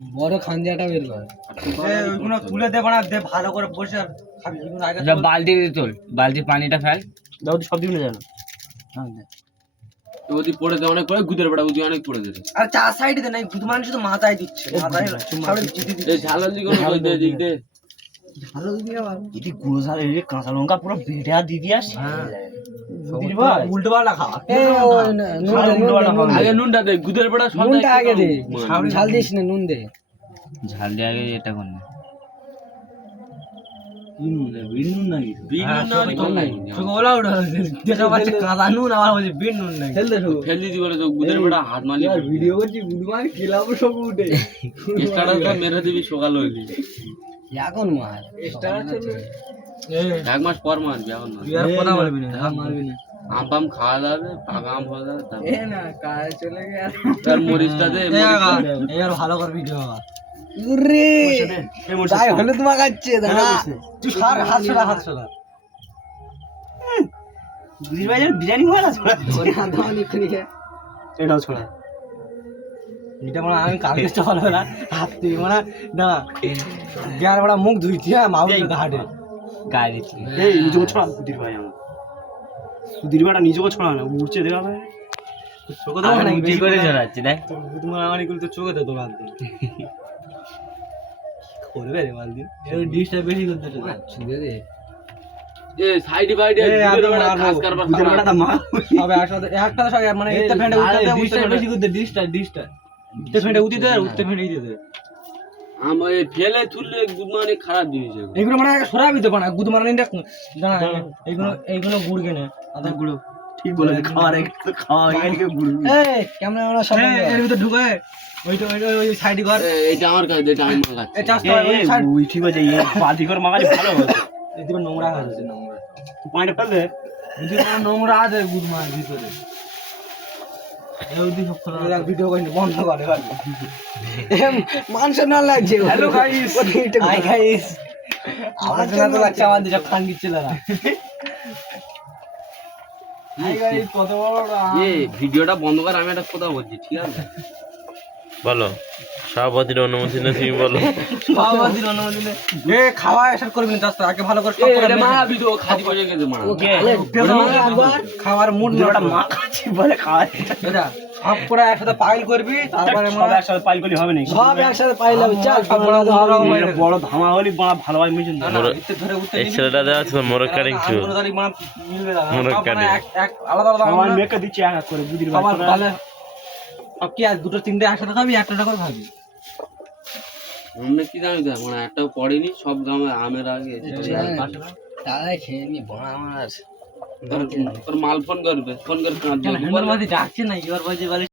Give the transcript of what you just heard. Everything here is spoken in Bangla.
বড় খাঞ্জাটা বের কর। ওইগুলো তুলে দে বানা দে ভালো করে বসে আর খাবি। ওইগুলো আগে বালতি দিয়ে তোল, বালতি পানিটা ফেল। দাও সব দিবি না জানো। তো ওদি পড়ে দে অনেক পড়ে গুদের বড়া ওদি অনেক পড়ে দে। আর চার সাইডে দে নাই গুদ মানে শুধু মাথায় দিচ্ছে। মাথায় সামনে জিতে দিচ্ছে। এই ঝালালি কোন কই দে দিক দে। ভালো দিবি আবার। যদি গুঁড়ো ঝাল এই কাঁচা লঙ্কা পুরো বেটা দিয়ে দিয়াস। হ্যাঁ। উল্টো পাল্টা খাওয়া। আগে নুনটা দে গুদের বড়া সব নুনটা আগে দে। ঝাল দিস না, নুন দে। ঝাল দিয়ে আগে এটা কর না। বিনুন না তো নাই। শুকো বলা ওটা দেখা পাচ্ছে কাঁচা নুন আবার বলছে বিন নুন নাই। ফেল দে শুকো। ফেল দিদি বলে তো গুদের বড়া হাত মালি। আর ভিডিও করছি গুড মার খেলাবো সব উঠে। স্টার্টারটা মেরে দিবি সকাল হইলি। এখন মার স্টার্ট চলে। এক মাস পর মারবি এখন না। তুই আর কথা বলবি না। মারবি না। আম পাম খাওয়া যাবে, পাকা আম খাওয়া যাবে। এ না কাজ চলে গেল। তার মরিচটা দে। এবার ভালো করে ভিডিও হবে। উরে তাই হলে তোমার কাছে দাঁড়া। তুই সার হাত ছড়া হাত ছড়া। বুঝির ভাই বিরিয়ানি হয় না ছড়া। ওরা দাওনি করে। এটাও ছড়া। এটা মানে আমি কালকে সকালবেলা হাত দিয়ে মানে না গ্যার বড়া মুখ ধুইছি হ্যাঁ মাউসের ঘাটে গায়ে দিচ্ছি। এই নিজেও ছড়া সুধীর ভাই আমার সুধীর ভাইটা নিজেও ছড়া না উড়ছে দেখা ভাই চোখে দাও না কি করে জড়াচ্ছি দেখ। তোমার আমার এগুলো তো চোখে দাও তোমার একদম করবে রে মালদিন এই ডিশটা বেশি করতে ছুঁড়ে দে। এ সাইডে বাইডে গুদের বড়া খাস করবার গুদের বড়াটা মা সব একসাথে একটা সব মানে একটা ফ্যান্ডে উঠতে ডিশটা বেশি করতে ডিশটা উঠতে ফ্যান্ডে উঠতে দে উঠতে ফ্যান্ডে দিতে দে আমার ফেলে তুললে গুদ মানে খারাপ জিনিস এগুলো মানে সরাবি তো না গুদ মারানি দেখ জানা এইগুলো গুড় কেনে আদা গুঁড়ো ঠিক বলেছে খাওয়ার একটু খাওয়া এখানে গুড় এই ক্যামেরা ওরা সব এর ভিতর ঢুকে ওই সাইডে ঘর এটা আমার কাছে এটা আমি মাগাচ্ছি এই চাষটা ওই সাইড ওই ঠিক আছে এই বালতি করে মাগালি ভালো হবে এদিকে নোংরা হয়ে যাচ্ছে নোংরা পানিটা ফেললে যদি কোনো নোংরা আছে গুদ মার ভিতরে এই সব খোলা ভিডিও করি বন্ধ করে মানুষ না লাগছে। হ্যালো গাইস হাই গাইস আমার জন্য তো লাগছে আমার যেটা খান দিচ্ছে দাদা হাই গাইস কত বড় এ ভিডিওটা বন্ধ কর আমি একটা কথা বলছি ঠিক আছে বলো সভাপতির অনুমতি না তুমি বলো সভাপতির অনুমতি নেই এ খাওয়া এসব করবি না চাষটা আগে ভালো করে সব করে এটা মা ভিডিও খাদি করে গেছে মা খাওয়ার মুড না মা খাচ্ছি বলে খাওয়া এটা সব করে একসাথে পাইল করবি তারপরে সব একসাথে পাইল করলে হবে না সব একসাথে পাইলে চাল বড় ধামা হলি ভালোভাবে মিশন ধরে এই ছেলেটা দেওয়া ছিল মোরগ কাটিং ছিল মিলবে দাদা মোরগ কাটিং আলাদা আলাদা আমার মেয়েকে দিচ্ছি এক করে বুঝির ভাই তাহলে সব কি আর দুটো তিনটে একসাথে খাবি একটা করে খাবি আমরা কি জানি দেখ মানে একটাও পড়েনি সব গ্রামে আমের আগে তাই খেয়ে নি বড় আমার তোর মাল ফোন করবে ফোন করে ডাকছে না এবার বলছে